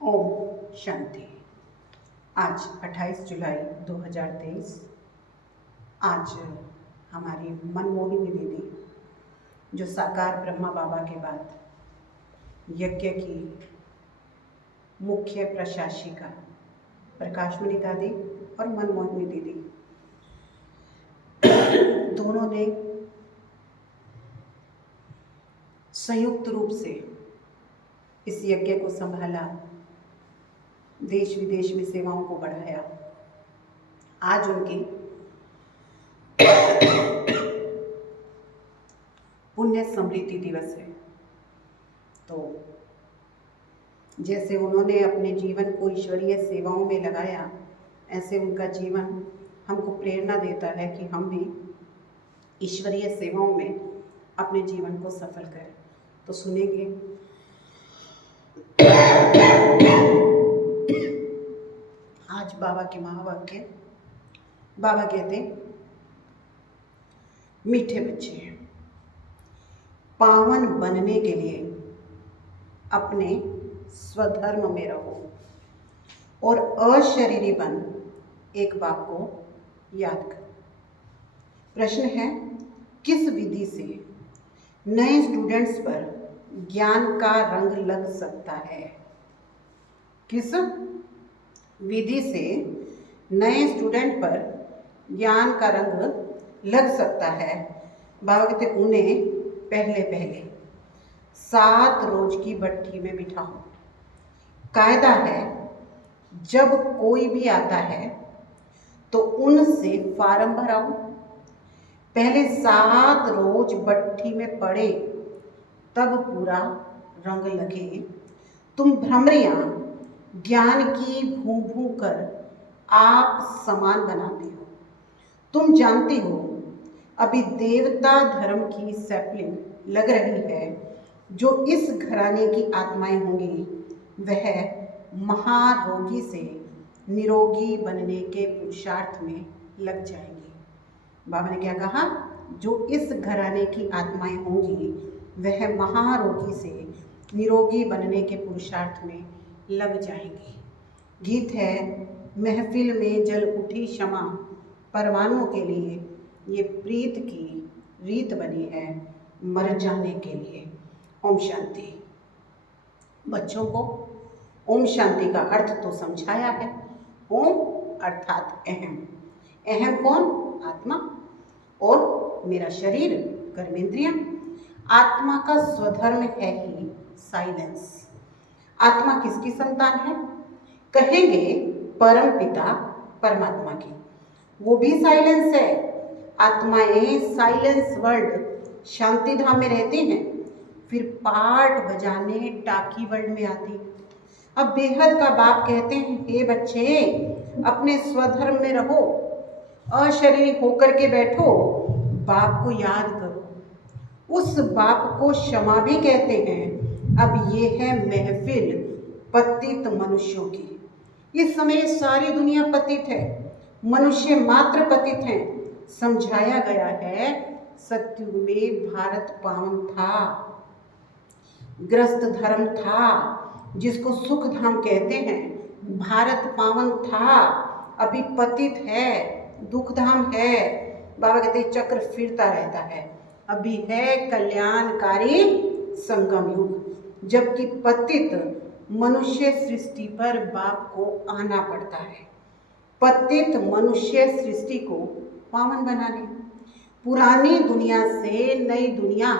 ओम शांति। आज 28 जुलाई 2023। आज हमारी मनमोहिनी दीदी जो साकार ब्रह्मा बाबा के बाद यज्ञ की मुख्य प्रशासिका प्रकाशमणि दादी और मनमोहिनी दीदी दोनों ने संयुक्त रूप से इस यज्ञ को संभाला, देश विदेश में सेवाओं को बढ़ाया। आज उनकी पुण्य स्मृति दिवस है। तो जैसे उन्होंने अपने जीवन को ईश्वरीय सेवाओं में लगाया, ऐसे उनका जीवन हमको प्रेरणा देता है कि हम भी ईश्वरीय सेवाओं में अपने जीवन को सफल करें। तो सुनेंगे। आज बाबा के महावाक्य। बाबा कहते, मीठे बच्चे, पावन बनने के लिए अपने स्वधर्म में रहो और अशरीरी बन एक बात को याद करो। प्रश्न है, किस विधि से नए स्टूडेंट्स पर ज्ञान का रंग लग सकता है? किस विधि से नए स्टूडेंट पर ज्ञान का रंग लग सकता है? बाबा कहते, उन्हें पहले 7 रोज की भट्ठी में बिठाओ। कायदा है, जब कोई भी आता है तो उनसे फार्म भराओ। पहले 7 रोज भट्ठी में पड़े, तब पूरा रंग लगे। तुम भ्रमरियां ज्ञान की भू भू कर आप समान बनाते हो। तुम जानते हो, अभी देवता धर्म की सैपलिंग लग रही है। जो इस घराने की आत्माएं होंगी वह महारोगी से निरोगी बनने के पुरुषार्थ में लग जाएंगी। बाबा ने क्या कहा? जो इस घराने की आत्माएं होंगी वह महारोगी से निरोगी बनने के पुरुषार्थ में लग जाएंगी। गीत है, महफिल में जल उठी क्षमा, परवानों के लिए ये प्रीत की रीत बनी है, मर जाने के लिए। ओम शांति। बच्चों को ओम शांति का अर्थ तो समझाया है। ओम अर्थात अहम। अहम कौन? आत्मा। और मेरा शरीर, कर्मेंद्रियां। आत्मा का स्वधर्म है ही साइलेंस। आत्मा किसकी संतान है? कहेंगे परम पिता परमात्मा की। वो भी साइलेंस है। आत्माएं साइलेंस वर्ल्ड शांति धाम में रहते हैं, फिर पार्ट बजाने टाकी वर्ल्ड में आती। अब बेहद का बाप कहते हैं, हे बच्चे, अपने स्वधर्म में रहो, अशरीरी होकर के बैठो, बाप को याद करो। उस बाप को क्षमा भी कहते हैं। अब ये है महफिल पतित मनुष्यों की। इस समय सारी दुनिया पतित है, मनुष्य मात्र पतित हैं। समझाया गया है, सतयुग में भारत पावन था, ग्रस्त धर्म था, जिसको सुख धाम कहते हैं। भारत पावन था, अभी पतित है, दुख धाम है। बाबा कहते चक्र फिरता रहता है। अभी है कल्याणकारी संगम युग, जबकि पतित मनुष्य सृष्टि पर बाप को आना पड़ता है। पतित मनुष्य सृष्टि को पावन बनाने, पुरानी दुनिया से नई दुनिया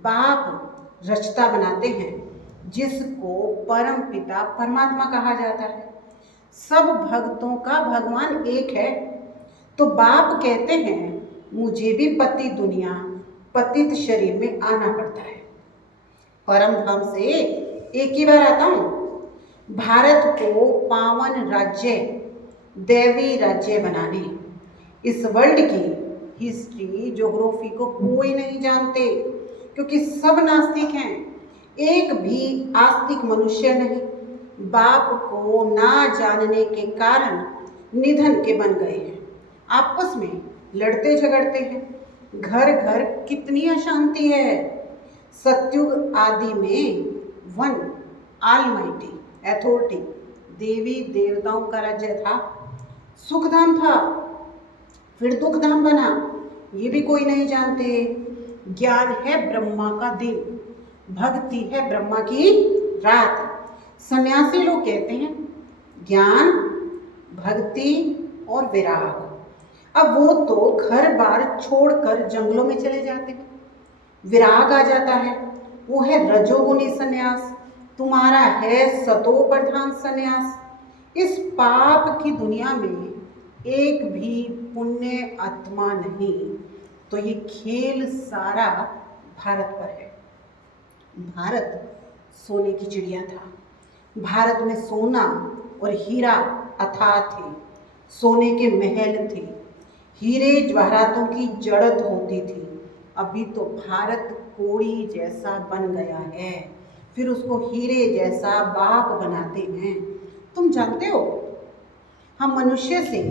बाप रचता बनाते हैं, जिसको परम पिता परमात्मा कहा जाता है। सब भक्तों का भगवान एक है। तो बाप कहते हैं, मुझे भी पतित दुनिया, पतित शरीर में आना पड़ता है। परम धाम से एक ही बार आता हूँ। भारत को पावन राज्य, दैवी राज्य बनाने। इस वर्ल्ड की हिस्ट्री, ज्योग्राफी को कोई नहीं जानते, क्योंकि सब नास्तिक हैं। एक भी आस्तिक मनुष्य नहीं। बाप को ना जानने के कारण निधन के बन गए हैं, आपस में लड़ते झगड़ते हैं। घर घर कितनी अशांति है। सतयुग आदि में वन ऑलमाइटी अथॉरिटी, देवी देवताओं का राज्य था, सुखधाम था, फिर दुखधाम बना, ये भी कोई नहीं जानते। ज्ञान है ब्रह्मा का दिन, भक्ति है ब्रह्मा की रात। सन्यासी लोग कहते हैं ज्ञान, भक्ति और विराग। अब वो तो घर बार छोड़कर जंगलों में चले जाते हैं, विराग आ जाता है, वो है रजोगुणी सन्यास। तुम्हारा है सतो प्रधान सन्यास। इस पाप की दुनिया में एक भी पुण्य आत्मा नहीं। तो ये खेल सारा भारत पर है। भारत सोने की चिड़िया था, भारत में सोना और हीरा अथाह थे, सोने के महल थे, हीरे जवाहरातों की जड़त होती थी। अभी तो भारत कोड़ी जैसा बन गया है, फिर उसको हीरे जैसा बाप बनाते हैं। तुम जानते हो हम मनुष्य से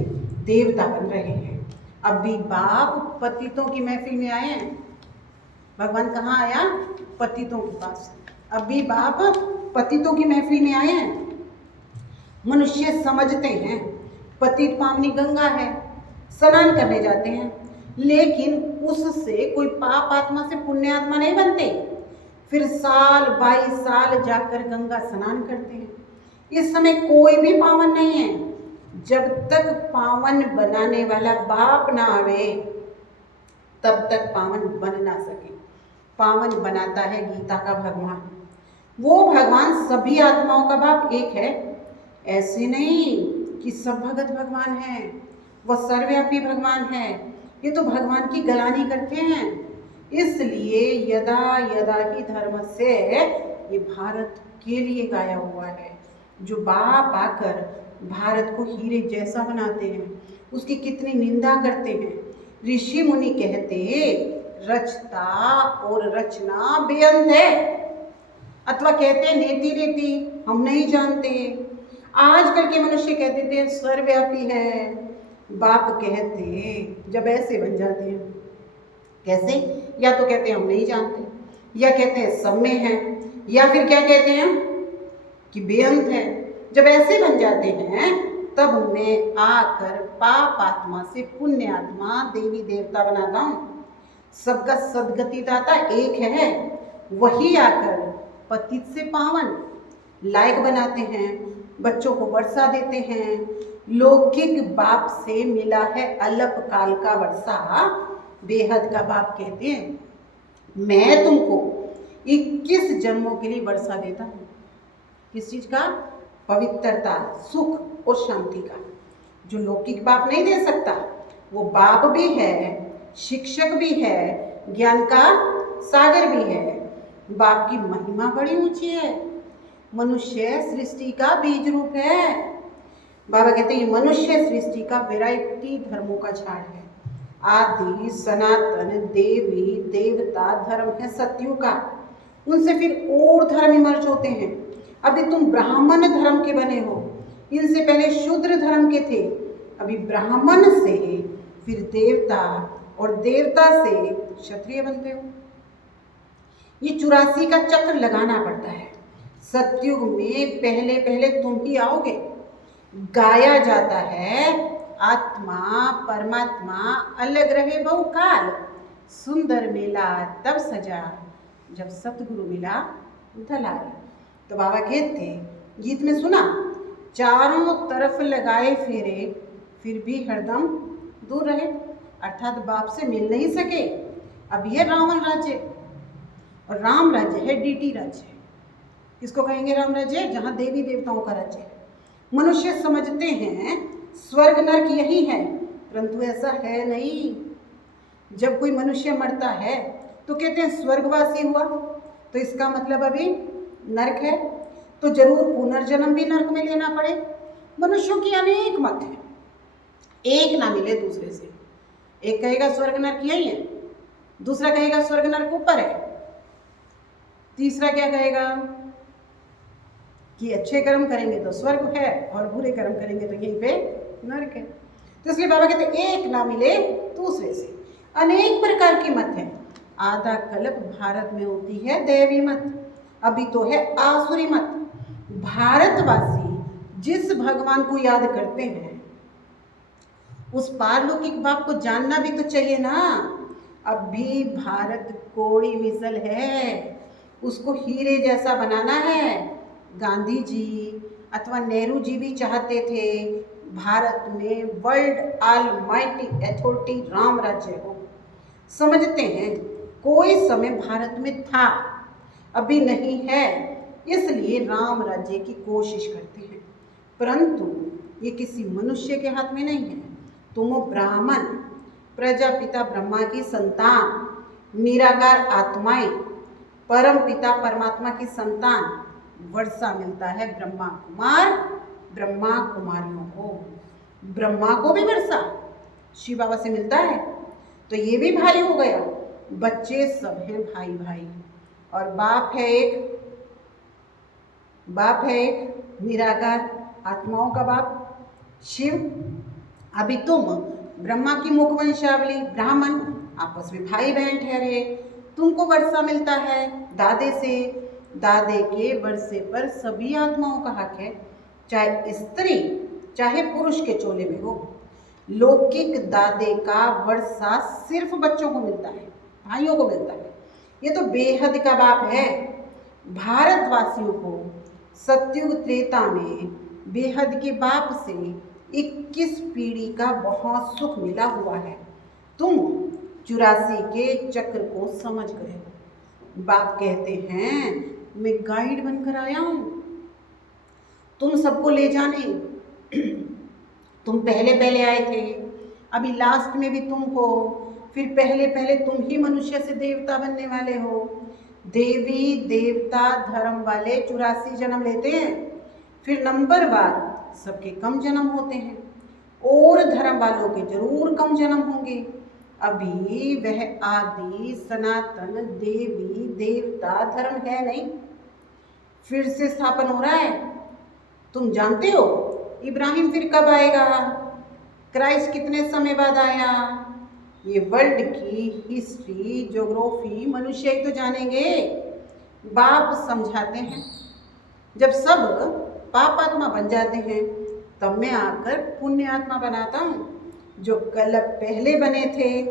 देवता बन रहे हैं। अभी बाप पतितों की महफिल में आए हैं। भगवान कहाँ आया? पतितों के पास। अभी बाप पतितों की महफिल में आए हैं। मनुष्य समझते हैं पतित पावनी गंगा है, स्नान करने जाते हैं, लेकिन उससे कोई पाप आत्मा से पुण्य आत्मा नहीं बनते। फिर साल 22 साल जाकर गंगा स्नान करते हैं। इस समय कोई भी पावन नहीं है। जब तक पावन बनाने वाला बाप ना आवे तब तक पावन बन ना सके। पावन बनाता है गीता का भगवान। वो भगवान सभी आत्माओं का बाप एक है। ऐसे नहीं कि सब भगत भगवान है, वह सर्वव्यापी भगवान है। ये तो भगवान की गलानी करते हैं। इसलिए यदा यदा ही धर्म से ये भारत के लिए गाया हुआ है। जो बाप आकर भारत को हीरे जैसा बनाते हैं, उसकी कितनी निंदा करते हैं। ऋषि मुनि कहते रचता और रचना बेअंत है, अथवा कहते हैं नेति नेति, हम नहीं जानते। आजकल के मनुष्य कह देते हैं सर्वव्यापी है। बाप कहते जब ऐसे बन जाते हैं, कैसे? या तो कहते हैं हम नहीं जानते, या कहते हैं सब में है, या फिर क्या कहते हैं कि बेअंत है। जब ऐसे बन जाते हैं तब मैं आकर पाप आत्मा से पुण्य आत्मा, देवी देवता बनाता हूँ। सबका सदगति दाता एक है, वही आकर पतित से पावन लायक बनाते हैं, बच्चों को वर्षा देते हैं। लौकिक बाप से मिला है अल्प काल का वर्षा, बेहद का बाप कहते हैं मैं तुमको 21 जन्मों के लिए वर्षा देता हूँ। किस चीज का? पवित्रता, सुख और शांति का। जो लौकिक बाप नहीं दे सकता, वो बाप भी है, शिक्षक भी है, ज्ञान का सागर भी है। बाप की महिमा बड़ी ऊंची है। मनुष्य सृष्टि का बीज रूप है। बाबा कहते हैं मनुष्य सृष्टि का वैरायटी धर्मों का झाड़ है। आदि सनातन देवी देवता धर्म है सत्युग का। उनसे फिर और धर्म इमर्ज होते हैं। अभी तुम ब्राह्मण धर्म के बने हो, इनसे पहले शूद्र धर्म के थे। अभी ब्राह्मण से फिर देवता, और देवता से क्षत्रिय बनते हो। ये 84 का चक्र लगाना पड़ता है। सतयुग में पहले पहले तुम ही आओगे। गाया जाता है आत्मा परमात्मा अलग रहे बहुकाल, सुंदर मेला तब सजा, जब सतगुरु मिला दलाल। तो बाबा कहते गीत में सुना, चारों तरफ लगाए फेरे फिर भी हरदम दूर रहे, अर्थात बाप से मिल नहीं सके। अब यह रावण राज्य, और राम राज्य है डीटी राज्य। किसको कहेंगे राम राज्य? जहाँ देवी देवताओं का राज्य है। मनुष्य समझते हैं स्वर्ग नरक यही है, परंतु ऐसा है नहीं। जब कोई मनुष्य मरता है तो कहते हैं स्वर्गवासी हुआ, तो इसका मतलब अभी नरक है, तो जरूर पुनर्जन्म भी नरक में लेना पड़े। मनुष्यों की अनेक मत है, एक ना मिले दूसरे से। एक कहेगा स्वर्ग नरक यही है, दूसरा कहेगा स्वर्ग नरक ऊपर है, तीसरा क्या कहेगा कि अच्छे कर्म करेंगे तो स्वर्ग है और बुरे कर्म करेंगे तो यहीं पे नरक है। तो इसलिए बाबा कहते एक ना मिले दूसरे से। अनेक प्रकार की मत है। आधा कल्प भारत में होती है देवी मत, अभी तो है आसुरी मत। भारतवासी जिस भगवान को याद करते हैं उस पारलौकिक बाप को जानना भी तो चाहिए ना। अब भी भारत कोड़ी मिसल है, उसको हीरे जैसा बनाना है। गांधी जी अथवा नेहरू जी भी चाहते थे भारत में वर्ल्ड ऑलमाइटी अथॉरिटी राम राज्य हो। समझते हैं कोई समय भारत में था, अभी नहीं है, इसलिए राम राज्य की कोशिश करते हैं, परंतु ये किसी मनुष्य के हाथ में नहीं है। तुम ब्राह्मण, प्रजापिता ब्रह्मा की संतान, निराकार आत्माएं, परम पिता परमात्मा की संतान, वर्षा मिलता है ब्रह्मा कुमार ब्रह्मा कुमारियों को। ब्रह्मा को भी वर्षा शिव बाबा से मिलता है, तो ये भी भाई हो गया। बच्चे सब हैं भाई भाई, और बाप है एक निराकार आत्माओं का बाप शिव। अभी तुम ब्रह्मा की मुखवंशावली ब्राह्मण आपस में भाई बहन ठहरे, तुमको वर्षा मिलता है दादे से, दादे के वर्षे पर सभी आत्माओं का हक है, चाहे स्त्री चाहे पुरुष के चोले में हो। लौकिक दादे का वर्षा सिर्फ बच्चों को मिलता है, भाइयों को मिलता है। ये तो बेहद का बाप है। भारतवासियों को सतयुग त्रेता में बेहद के बाप से 21 पीढ़ी का बहुत सुख मिला हुआ है। तुम 84 के चक्र को समझ गए हो। बाप कहते हैं मैं गाइड बनकर आया हूँ तुम सबको ले जाने। तुम पहले आए थे, अभी लास्ट में भी तुम हो, फिर पहले तुम ही मनुष्य से देवता बनने वाले हो। देवी देवता धर्म वाले 84 जन्म लेते हैं, फिर नंबरवार सबके कम जन्म होते हैं, और धर्म वालों के जरूर कम जन्म होंगे। अभी वह आदि सनातन देवी देवता धर्म है नहीं, फिर से स्थापन हो रहा है। तुम जानते हो इब्राहिम फिर कब आएगा, क्राइस्ट कितने समय बाद आया। ये वर्ल्ड की हिस्ट्री ज्योग्राफी मनुष्य ही तो जानेंगे। बाप समझाते हैं जब सब पाप आत्मा बन जाते हैं तब मैं आकर पुण्य आत्मा बनाता हूँ। जो कल पहले बने थे,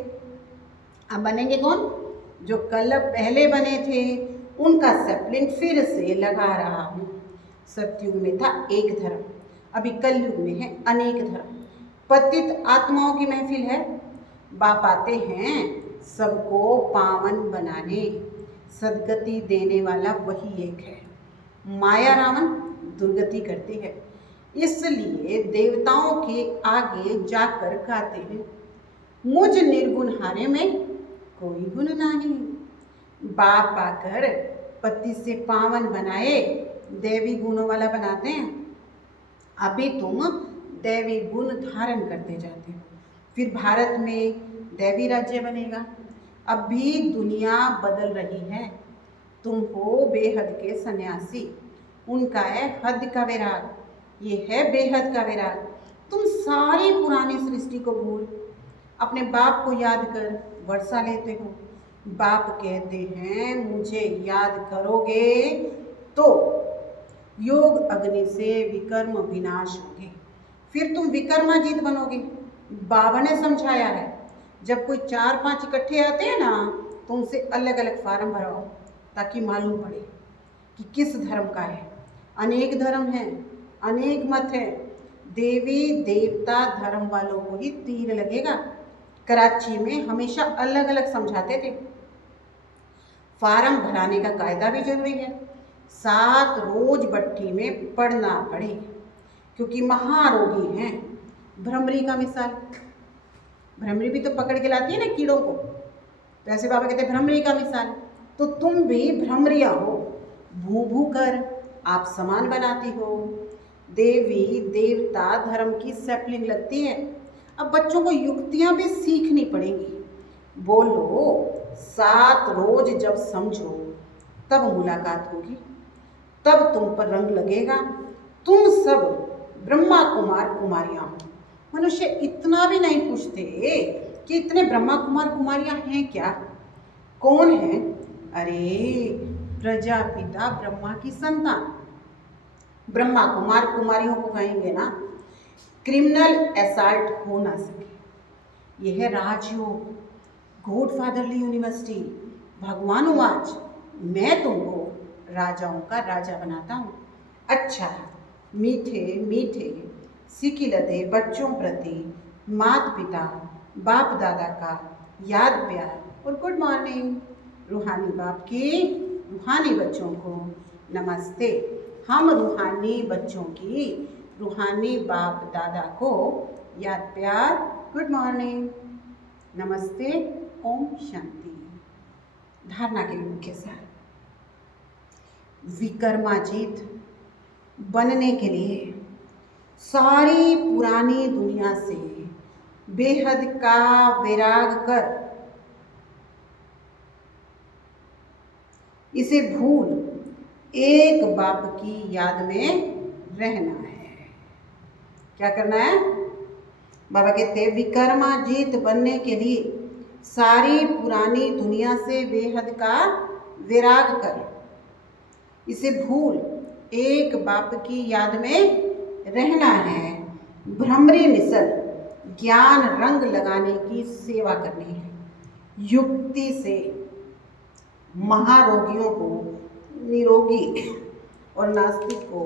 अब बनेंगे कौन, जो कल पहले बने थे उनका सैपलिंग फिर से लगा रहा हूँ। सतयुग में था एक धर्म, अभी कलयुग में है अनेक धर्म। पतित आत्माओं की महफिल है। बाप आते हैं सबको पावन बनाने, सदगति देने वाला वही एक है। माया रावण दुर्गति करती है, इसलिए देवताओं के आगे जाकर गाते हैं मुझ निर्गुण हारे में कोई गुण नहीं। बाप आकर पति से पावन बनाए देवी गुणों वाला बनाते हैं। अभी तुम दैवी गुण धारण करते जाते हो, फिर भारत में दैवी राज्य बनेगा। अभी दुनिया बदल रही है। तुम हो बेहद के सन्यासी, उनका है हद का वैराग, ये है बेहद का वैराग। तुम सारी पुरानी सृष्टि को भूल अपने बाप को याद कर वर्षा लेते हो। बाप कहते हैं मुझे याद करोगे तो योग अग्नि से विकर्म विनाश होंगे, फिर तुम विकर्माजीत बनोगे। बाबा ने समझाया है जब कोई 4-5 इकट्ठे आते हैं ना तो उनसे अलग अलग फार्म भराओ ताकि मालूम पड़े कि किस धर्म का है। अनेक धर्म हैं, अनेक मत हैं। देवी देवता धर्म वालों को ही तीर लगेगा। कराची में हमेशा अलग अलग समझाते थे। फार्म भराने का कायदा भी जरूरी है। 7 रोज भट्टी में पड़ना पड़े, क्योंकि महारोगी हैं। भ्रमरी का मिसाल, भ्रमरी भी तो पकड़ के लाती है ना कीड़ों को, तो ऐसे बाबा कहते हैं भ्रमरी का मिसाल। तो तुम भी भ्रमरिया हो, भू भू कर आप समान बनाती हो। देवी देवता धर्म की सैपलिंग लगती है। अब बच्चों को युक्तियां भी सीखनी पड़ेंगी। बोलो 7 रोज जब समझो तब मुलाकात होगी, तब तुम पर रंग लगेगा। तुम सब ब्रह्मा कुमार कुमारियां हो। मनुष्य इतना भी नहीं पूछते कि इतने ब्रह्मा कुमार कुमारियां हैं क्या, कौन है। अरे प्रजापिता ब्रह्मा की संतान, ब्रह्मा कुमार कुमारियों को कहेंगे ना, क्रिमिनल असल्ट हो ना सके। यह है राजयोग, गॉडफादरली यूनिवर्सिटी। भगवान उवाच, मैं तुमको राजाओं का राजा बनाता हूँ। अच्छा, मीठे मीठे सिकिलते बच्चों प्रति माता पिता बाप दादा का याद प्यार और गुड मॉर्निंग। रूहानी बाप की रूहानी बच्चों को नमस्ते। हम रूहानी बच्चों की रूहानी बाप दादा को याद प्यार गुड मॉर्निंग, नमस्ते, ओम शांति। धारणा के मुख्य सार। विक्रमाजीत बनने के लिए सारी पुरानी दुनिया से बेहद का वैराग कर इसे भूल एक बाप की याद में रहना है। क्या करना है? बाबा कहते हैं विक्रमाजीत बनने के लिए सारी पुरानी दुनिया से बेहद का वैराग कर इसे भूल एक बाप की याद में रहना है। भ्रमरी मिसल ज्ञान रंग लगाने की सेवा करनी है। युक्ति से महारोगियों को निरोगी और नास्तिक को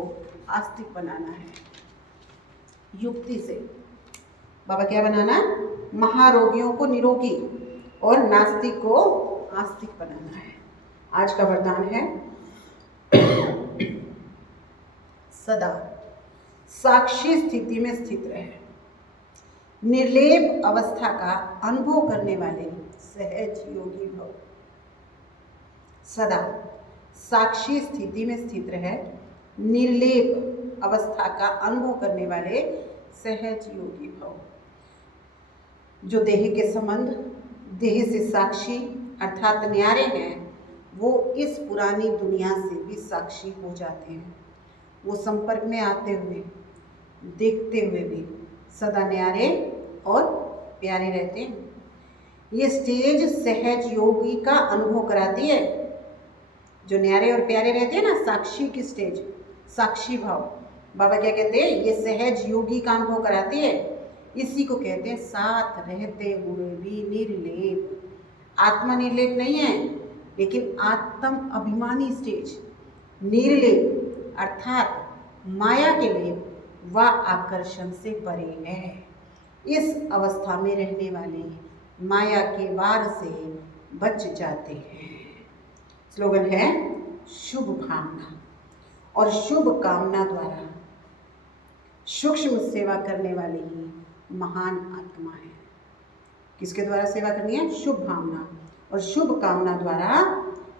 आस्तिक बनाना है। युक्ति से बाबा क्या बनाना? महारोगियों को निरोगी और नास्तिक को आस्तिक बनाना है। आज का वरदान है सदा साक्षी स्थिति में स्थित रहे, निर्लेप अवस्था का अनुभव करने वाले सहज योगी भव। सदा साक्षी स्थिति में स्थित रहे, निर्लेप अवस्था का अनुभव करने वाले सहज योगी भव। जो देह के संबंध, देह से साक्षी अर्थात न्यारे हैं, वो इस पुरानी दुनिया से भी साक्षी हो जाते हैं। वो संपर्क में आते हुए, देखते हुए भी सदा न्यारे और प्यारे रहते हैं। ये स्टेज सहज योगी का अनुभव कराती है। जो न्यारे और प्यारे रहते हैं ना, साक्षी की स्टेज, साक्षी भाव। बाबा क्या कहते हैं? ये सहज योगी का अनुभव कराती है। इसी को कहते हैं साथ रहते हुए भी निर्लेप। आत्मा निर्लेप नहीं है, लेकिन आत्म अभिमानी स्टेज। निर्लेप अर्थात माया के लेप व आकर्षण से परे है। इस अवस्था में रहने वाले माया के वार से बच जाते हैं। स्लोगन है शुभ भावना और शुभ कामना द्वारा सूक्ष्म सेवा करने वाले ही महान आत्मा है। किसके द्वारा सेवा करनी है? शुभ भावना और शुभ कामना द्वारा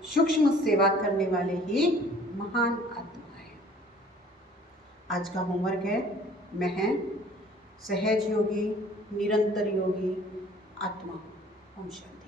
सूक्ष्म सेवा करने वाले ही महान आत्मा है। आज का होमवर्क है, मैं सहज योगी, निरंतर योगी आत्मा। ओम शांति।